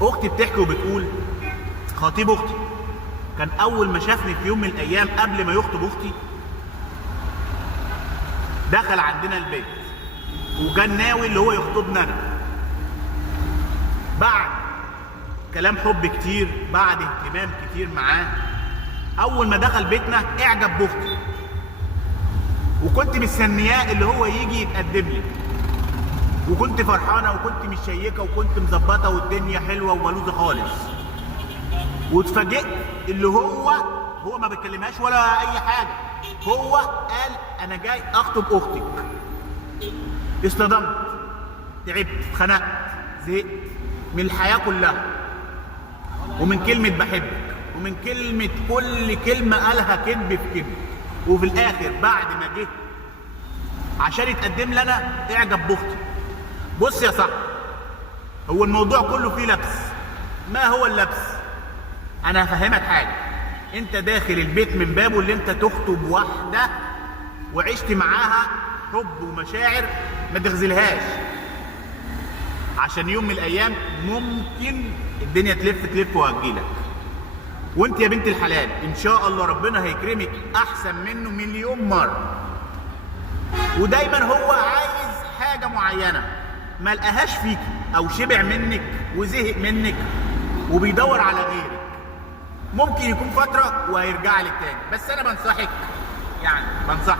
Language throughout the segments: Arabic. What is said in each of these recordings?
اختي بتحكي وبتقول خطيب اختي كان اول ما شافني في يوم من الايام قبل ما يخطب اختي دخل عندنا البيت وكان ناوي اللي هو يخطبنا انا. بعد كلام حب كتير، بعد اهتمام كتير معاه، اول ما دخل بيتنا اعجب باختي وكنت مستنياه اللي هو يجي يتقدم لي، وكنت فرحانه وكنت مشيكه وكنت مظبطه والدنيا حلوه وبلوزه خالص. واتفاجئت اللي هو ما بيكلمهاش ولا اي حاجه، هو قال انا جاي اخطب اختك. اصطدمت، تعبت، اتخنقت، زهقت من الحياه كلها ومن كلمه بحبك ومن كلمه كل كلمه قالها كذب في كذب. وفي الاخر بعد ما جه عشان يتقدم لنا اعجب باختي. بص يا صاحبي، هو الموضوع كله فيه لبس. ما هو اللبس؟ انا هفهمك حاجه. انت داخل البيت من بابه اللي انت تخطب واحده وعشت معاها حب ومشاعر ما تغزلهاش، عشان يوم من الايام ممكن الدنيا تلف وهتجيلك. وانت يا بنت الحلال ان شاء الله ربنا هيكرمك احسن منه مليون مره. ودايما هو عايز حاجه معينه ما لقاهاش فيكي او شبع منك وزهق منك وبيدور على غيرك. ممكن يكون فتره وهيرجع لك تاني، بس انا بنصحك، يعني بنصحك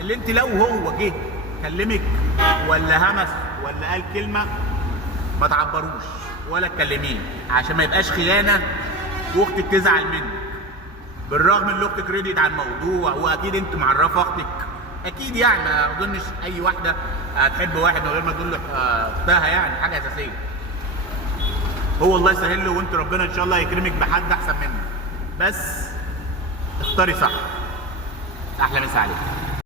اللي انت لو هو جه كلمك ولا همس ولا قال كلمه ما تعبروش ولا تكلميه، عشان ما يبقاش خيانه واختك تزعل منك. بالرغم ان اختك رضيت على الموضوع واكيد انت معرفه اختك، اكيد يعني ما اظنش اي واحده هتحب واحد من غير ما تقول له اختها، يعني حاجه اساسيه. هو الله يسهل له وانت ربنا ان شاء الله يكرمك بحد احسن منه، بس اختاري صح. احلى مسا عليك.